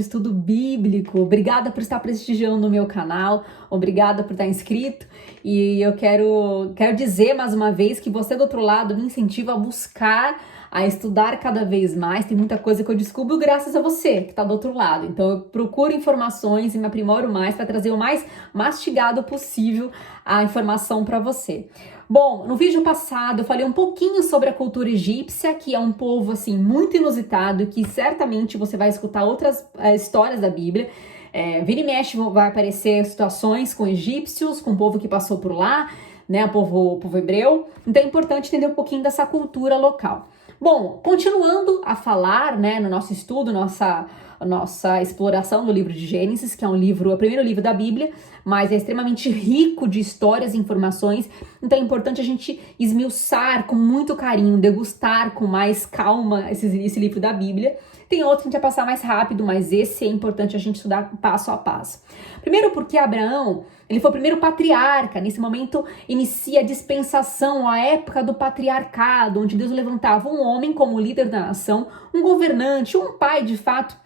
de estudo bíblico. Obrigada por estar prestigiando o meu canal, obrigada por estar inscrito. E eu quero dizer mais uma vez que você do outro lado me incentiva a buscar, a estudar cada vez mais. Tem muita coisa que eu descubro graças a você que está do outro lado. Então eu procuro informações e me aprimoro mais para trazer o mais mastigado possível a informação para você. Bom, no vídeo passado eu falei um pouquinho sobre a cultura egípcia, que é um povo assim muito inusitado, que certamente você vai escutar outras histórias da Bíblia. Vira e mexe vai aparecer situações com egípcios, com o povo que passou por lá, né, o povo hebreu. Então é importante entender um pouquinho dessa cultura local. Bom, continuando a falar, né, no nosso estudo, nossa exploração do livro de Gênesis, que é o primeiro livro da Bíblia, mas é extremamente rico de histórias e informações, então é importante a gente esmiuçar com muito carinho, degustar com mais calma esse livro da Bíblia. Tem outros que a gente vai passar mais rápido, mas esse é importante a gente estudar passo a passo. Primeiro porque Abraão, ele foi o primeiro patriarca. Nesse momento inicia a dispensação, a época do patriarcado, onde Deus levantava um homem como líder da nação, um governante, um pai de fato,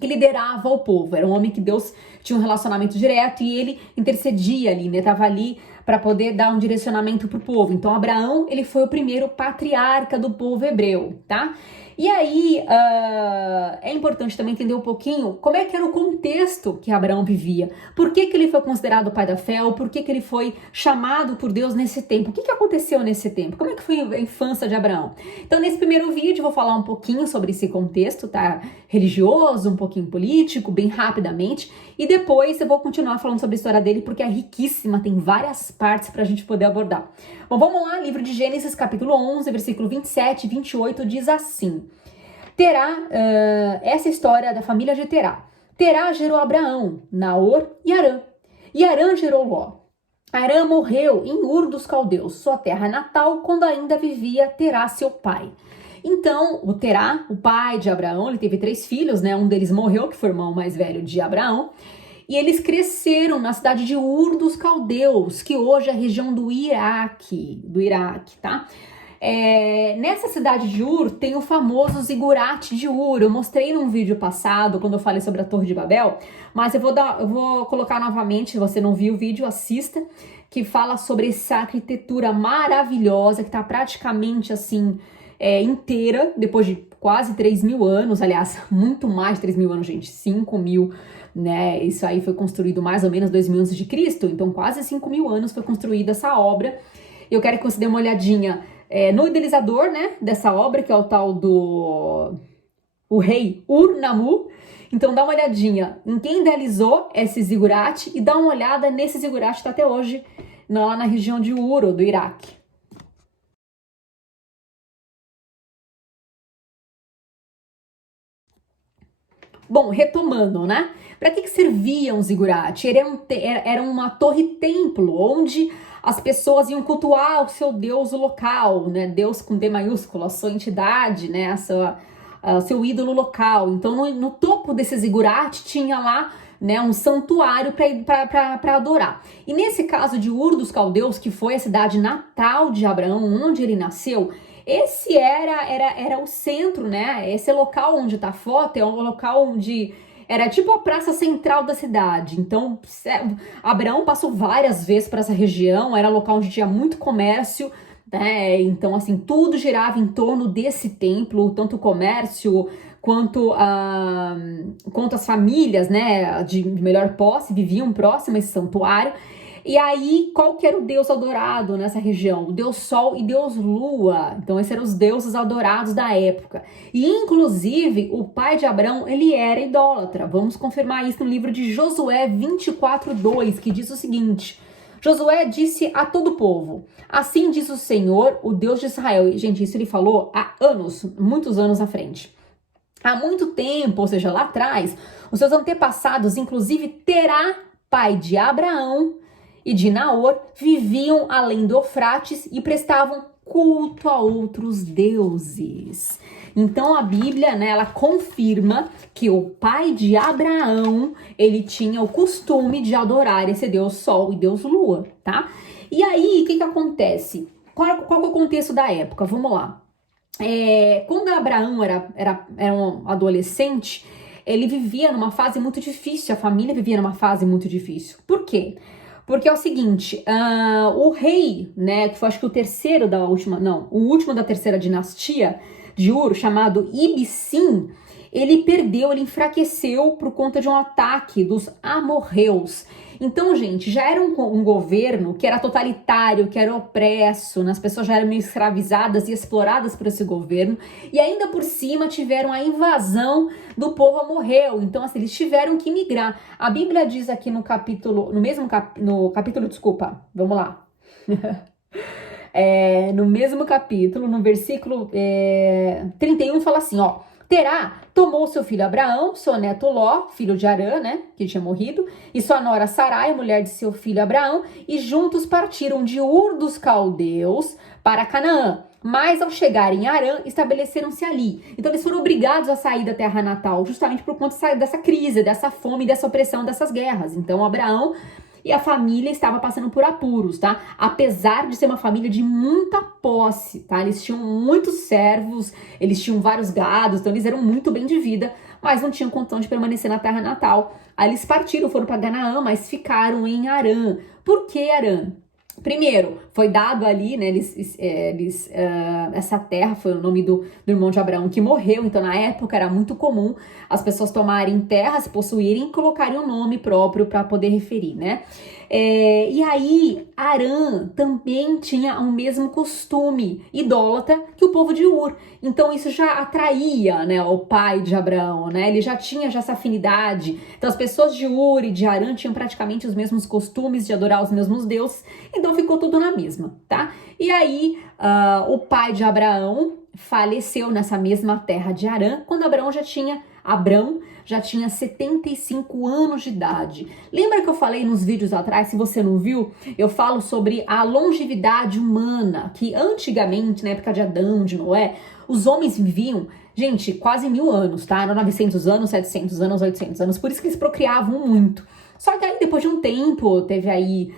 que liderava o povo. Era um homem que Deus tinha um relacionamento direto e ele intercedia ali, né? Tava ali para poder dar um direcionamento para o povo. Então Abraão, ele foi o primeiro patriarca do povo hebreu, tá? E aí, é importante também entender um pouquinho como é que era o contexto que Abraão vivia. Por que ele foi considerado o pai da fé? Ou por que ele foi chamado por Deus nesse tempo? O que aconteceu nesse tempo? Como é que foi a infância de Abraão? Então, nesse primeiro vídeo, eu vou falar um pouquinho sobre esse contexto, tá? Religioso, um pouquinho político, bem rapidamente. E depois eu vou continuar falando sobre a história dele, porque é riquíssima, tem várias partes para a gente poder abordar. Bom, vamos lá, livro de Gênesis, capítulo 11, versículo 27 e 28, diz assim: essa história da família de Terá. Terá gerou Abraão, Naor e Harã. E Harã gerou Ló. Harã morreu em Ur dos Caldeus, sua terra natal, quando ainda vivia Terá, seu pai. Então, o Terá, o pai de Abraão, ele teve 3 filhos, né? Um deles morreu, que foi o irmão mais velho de Abraão. E eles cresceram na cidade de Ur dos Caldeus, que hoje é a região do Iraque, tá? Nessa cidade de Ur tem o famoso zigurate de Ur. Eu mostrei num vídeo passado, quando eu falei sobre a Torre de Babel, mas eu vou colocar novamente, se você não viu o vídeo, assista, que fala sobre essa arquitetura maravilhosa, que tá praticamente assim, inteira, depois de quase 3.000 anos, aliás, muito mais de 3.000 anos, gente, 5.000, né? Isso aí foi construído mais ou menos 2.000 antes de Cristo, então quase 5.000 anos foi construída essa obra. Eu quero que você dê uma olhadinha no idealizador, né, dessa obra, que é o tal o rei Ur-Nammu. Então dá uma olhadinha em quem idealizou esse zigurate e dá uma olhada nesse zigurate que está até hoje lá na região de Ur, do Iraque. Bom, retomando, né? Para que servia um zigurate? Era uma torre-templo, onde as pessoas iam cultuar o seu deus local, né? Deus com D maiúsculo, a sua entidade, né? Seu ídolo local. Então, no topo desse zigurate tinha lá, né, um santuário para adorar. E nesse caso de Ur dos Caldeus, que foi a cidade natal de Abraão, onde ele nasceu, esse era o centro, né? Esse local onde tá a foto é um local onde era tipo a praça central da cidade. Então, Abraão passou várias vezes para essa região, era local onde tinha muito comércio, né? Então, assim, tudo girava em torno desse templo, tanto o comércio quanto as famílias, né, de melhor posse viviam próximo a esse santuário. E aí, qual que era o deus adorado nessa região? O deus Sol e deus Lua. Então, esses eram os deuses adorados da época. E, inclusive, o pai de Abraão, ele era idólatra. Vamos confirmar isso no livro de Josué 24:2, que diz o seguinte: Josué disse a todo o povo: assim diz o Senhor, o Deus de Israel. E, gente, isso ele falou há anos, muitos anos à frente. Há muito tempo, ou seja, lá atrás, os seus antepassados, inclusive Terá, pai de Abraão e de Naor, viviam além do Eufrates e prestavam culto a outros deuses. Então a Bíblia, né, ela confirma que o pai de Abraão, ele tinha o costume de adorar esse deus Sol e deus Lua, tá? E aí, o que acontece? Qual é o contexto da época? Vamos lá. Quando Abraão era um adolescente, ele vivia numa fase muito difícil, a família vivia numa fase muito difícil. Por quê? Porque é o seguinte, o rei, né, que foi acho que o último da terceira dinastia de Ur, chamado Ibsim, ele enfraqueceu por conta de um ataque dos amorreus. Então, gente, já era um governo que era totalitário, que era opresso, né? As pessoas já eram meio escravizadas e exploradas por esse governo, e ainda por cima tiveram a invasão do povo amorreu. Então, assim, eles tiveram que migrar. A Bíblia diz aqui no capítulo, desculpa, vamos lá. No mesmo capítulo, no versículo 31, fala assim, ó: Terá tomou seu filho Abraão, seu neto Ló, filho de Harã, né, que tinha morrido, e sua nora Sarai, mulher de seu filho Abraão, e juntos partiram de Ur dos Caldeus para Canaã. Mas ao chegarem em Harã, estabeleceram-se ali. Então eles foram obrigados a sair da terra natal, justamente por conta dessa crise, dessa fome, dessa opressão, dessas guerras. Então Abraão e a família estava passando por apuros, tá? Apesar de ser uma família de muita posse, tá? Eles tinham muitos servos, eles tinham vários gados, então eles eram muito bem de vida, mas não tinham condição de permanecer na terra natal. Aí eles partiram, foram para Canaã, mas ficaram em Harã. Por que Harã? Primeiro, foi dado ali, né, essa terra foi o nome do irmão de Abraão que morreu, então na época era muito comum as pessoas tomarem terras, possuírem e colocarem um nome próprio para poder referir, né? E aí, Harã também tinha o mesmo costume idólatra que o povo de Ur, então isso já atraía, né, o pai de Abraão, né? Ele já tinha essa afinidade, então as pessoas de Ur e de Harã tinham praticamente os mesmos costumes de adorar os mesmos deuses, então ficou tudo na mesma, tá? E aí, o pai de Abraão faleceu nessa mesma terra de Harã, quando Abrão já tinha 75 anos de idade. Lembra que eu falei nos vídeos atrás, se você não viu, eu falo sobre a longevidade humana, que antigamente, na época de Adão, de Noé, os homens viviam, gente, quase 1000 anos, tá? Eram 900 anos, 700 anos, 800 anos, por isso que eles procriavam muito. Só que aí, depois de um tempo, teve aí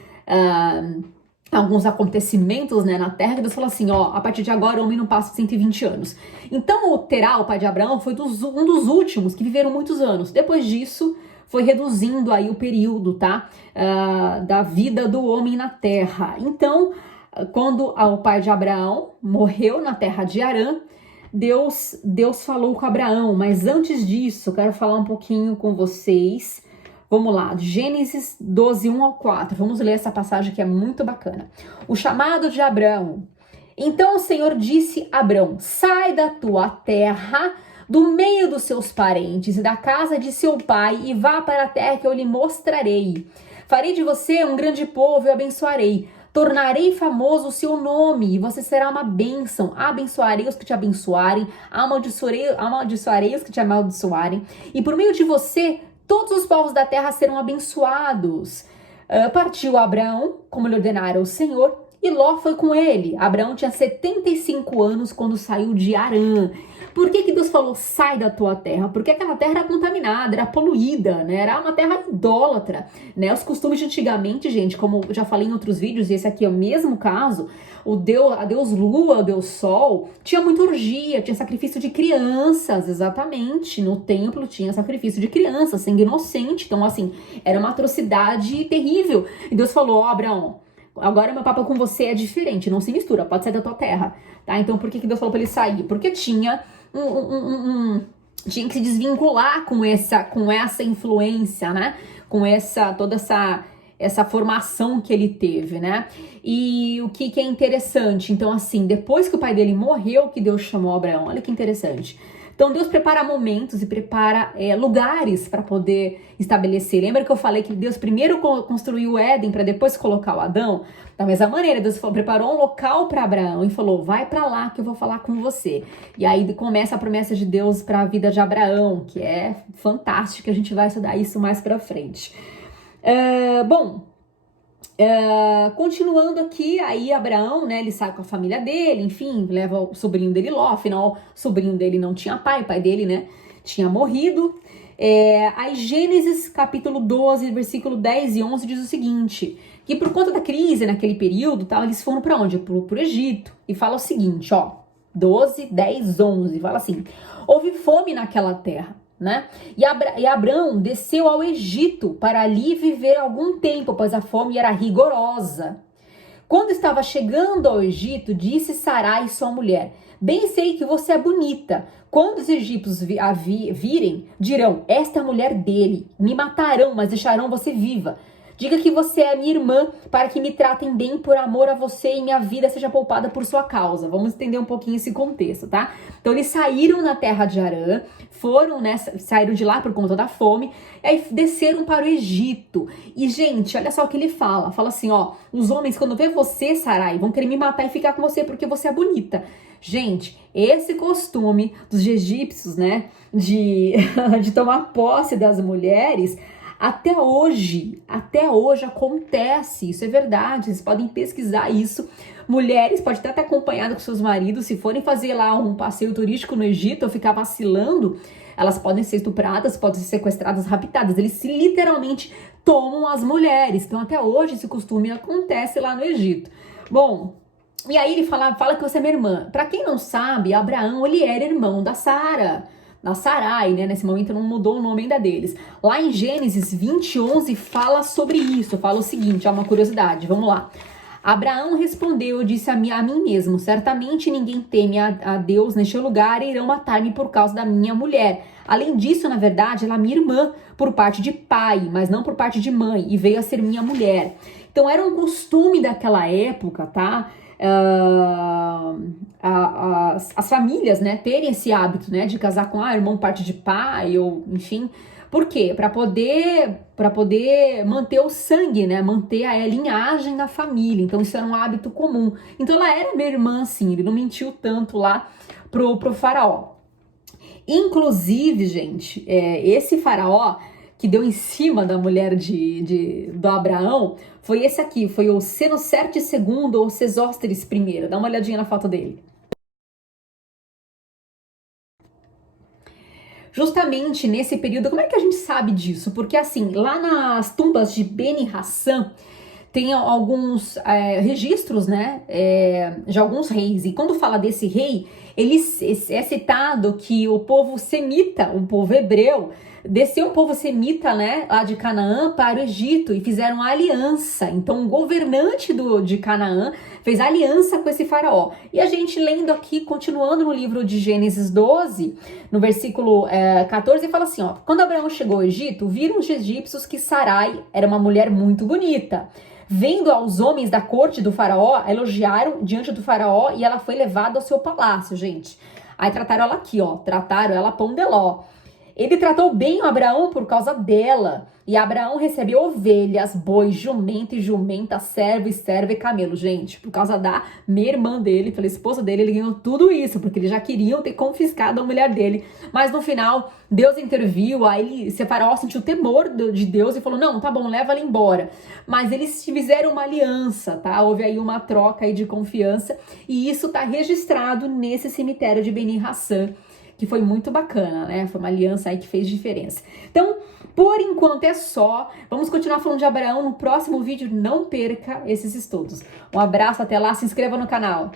alguns acontecimentos, né, na Terra, que Deus falou assim, ó, a partir de agora o homem não passa de 120 anos. Então o Terá, o pai de Abraão, foi um dos últimos que viveram muitos anos. Depois disso, foi reduzindo aí o período, tá, da vida do homem na Terra. Então, quando o pai de Abraão morreu na terra de Harã, Deus falou com Abraão, mas antes disso, eu quero falar um pouquinho com vocês. Vamos lá, Gênesis 12, 1 ao 4. Vamos ler essa passagem que é muito bacana. O chamado de Abrão. Então o Senhor disse a Abrão: sai da tua terra, do meio dos seus parentes e da casa de seu pai, e vá para a terra que eu lhe mostrarei. Farei de você um grande povo e o abençoarei. Tornarei famoso o seu nome, e você será uma bênção. Abençoarei os que te abençoarem, amaldiçoarei os que te amaldiçoarem. E por meio de você, todos os povos da terra serão abençoados. Partiu Abraão, como lhe ordenara o Senhor, e Ló foi com ele. Abraão tinha 75 anos quando saiu de Harã. Por que Deus falou, sai da tua terra? Porque aquela terra era contaminada, era poluída, né? Era uma terra idólatra, né? Os costumes de antigamente, gente, como eu já falei em outros vídeos, e esse aqui é o mesmo caso, a Deus Lua, o Deus Sol, tinha muita orgia, tinha sacrifício de crianças, exatamente. No templo tinha sacrifício de crianças, sangue inocente. Então, assim, era uma atrocidade terrível. E Deus falou, ó, Abraão, agora meu papo com você é diferente, não se mistura, pode sair da tua terra, tá? Então por que Deus falou pra ele sair? Porque tinha tinha que se desvincular com essa influência, né? Com toda essa formação que ele teve, né? E o que é interessante, então assim, depois que o pai dele morreu, que Deus chamou Abraão, olha que interessante. Então Deus prepara momentos e prepara lugares para poder estabelecer. Lembra que eu falei que Deus primeiro construiu o Éden para depois colocar o Adão? Da mesma maneira, Deus preparou um local para Abraão e falou, vai para lá que eu vou falar com você. E aí começa a promessa de Deus para a vida de Abraão, que é fantástico, a gente vai estudar isso mais para frente. Continuando aqui, aí Abraão, né, ele sai com a família dele, enfim, leva o sobrinho dele Ló, afinal, o sobrinho dele não tinha pai, o pai dele, né, tinha morrido. Aí Gênesis capítulo 12, versículo 10 e 11 diz o seguinte, que por conta da crise naquele período, tal, eles foram para onde? Pro Egito. E fala o seguinte, ó, 12, 10, 11, fala assim, houve fome naquela terra, né? E Abrão desceu ao Egito para ali viver algum tempo, pois a fome era rigorosa. Quando estava chegando ao Egito, disse Sarai, sua mulher: bem sei que você é bonita. Quando os egípcios a virem, dirão: esta é a mulher dele. Me matarão, mas deixarão você viva. Diga que você é minha irmã, para que me tratem bem por amor a você e minha vida seja poupada por sua causa. Vamos entender um pouquinho esse contexto, tá? Então eles saíram na terra de Harã, foram, né, saíram de lá por conta da fome, e aí desceram para o Egito. E, gente, olha só o que ele fala. Fala assim, ó, os homens, quando vê você, Sarai, vão querer me matar e ficar com você porque você é bonita. Gente, esse costume dos egípcios, né, de tomar posse das mulheres, até hoje acontece, isso é verdade, vocês podem pesquisar isso. Mulheres podem até estar acompanhadas com seus maridos, se forem fazer lá um passeio turístico no Egito ou ficar vacilando, elas podem ser estupradas, podem ser sequestradas, raptadas. Eles literalmente tomam as mulheres. Então até hoje esse costume acontece lá no Egito. Bom, e aí ele fala que você é minha irmã. Para quem não sabe, Abraão, ele era irmão da Sara. Da Sarai, né? Nesse momento não mudou o nome ainda deles. Lá em Gênesis 20:11 fala sobre isso, fala o seguinte, ó, uma curiosidade, vamos lá. Abraão respondeu, disse a mim mesmo, certamente ninguém teme a Deus neste lugar e irão matar-me por causa da minha mulher. Além disso, na verdade, ela é minha irmã por parte de pai, mas não por parte de mãe, e veio a ser minha mulher. Então era um costume daquela época, tá? As famílias, né, terem esse hábito, né, de casar com irmão parte de pai, ou enfim. Por quê? Para poder manter o sangue, né, manter a linhagem da família. Então isso era um hábito comum. Então ela era minha irmã, sim, ele não mentiu tanto lá pro faraó. Inclusive, gente, esse faraó que deu em cima da mulher do Abraão, foi esse aqui, foi o Senocertes II ou Sesostris I. Dá uma olhadinha na foto dele. Justamente nesse período, como é que a gente sabe disso? Porque assim, lá nas tumbas de Beni Hassan, tem alguns registros, né, de alguns reis. E quando fala desse rei, é citado que o povo semita, o povo hebreu, desceu o povo semita, né, lá de Canaã para o Egito e fizeram aliança. Então o governante de Canaã fez aliança com esse faraó. E a gente lendo aqui, continuando no livro de Gênesis 12, no versículo 14, fala assim, ó, quando Abraão chegou ao Egito, viram os egípcios que Sarai era uma mulher muito bonita. Vendo aos homens da corte do faraó, elogiaram diante do faraó e ela foi levada ao seu palácio, gente. Aí trataram ela aqui, ó, trataram ela pão de ló. Ele tratou bem o Abraão por causa dela. E Abraão recebeu ovelhas, bois, jumento e jumenta, servo e serva e camelo. Gente, por causa da minha irmã dele, pela esposa dele, ele ganhou tudo isso, porque eles já queriam ter confiscado a mulher dele. Mas no final, Deus interviu, aí esse faraó sentiu temor de Deus e falou, não, tá bom, leva ela embora. Mas eles fizeram uma aliança, tá? Houve aí uma troca aí de confiança e isso tá registrado nesse cemitério de Beni Hassan, que foi muito bacana, né? Foi uma aliança aí que fez diferença. Então, por enquanto é só. Vamos continuar falando de Abraão no próximo vídeo. Não perca esses estudos. Um abraço, até lá. Se inscreva no canal.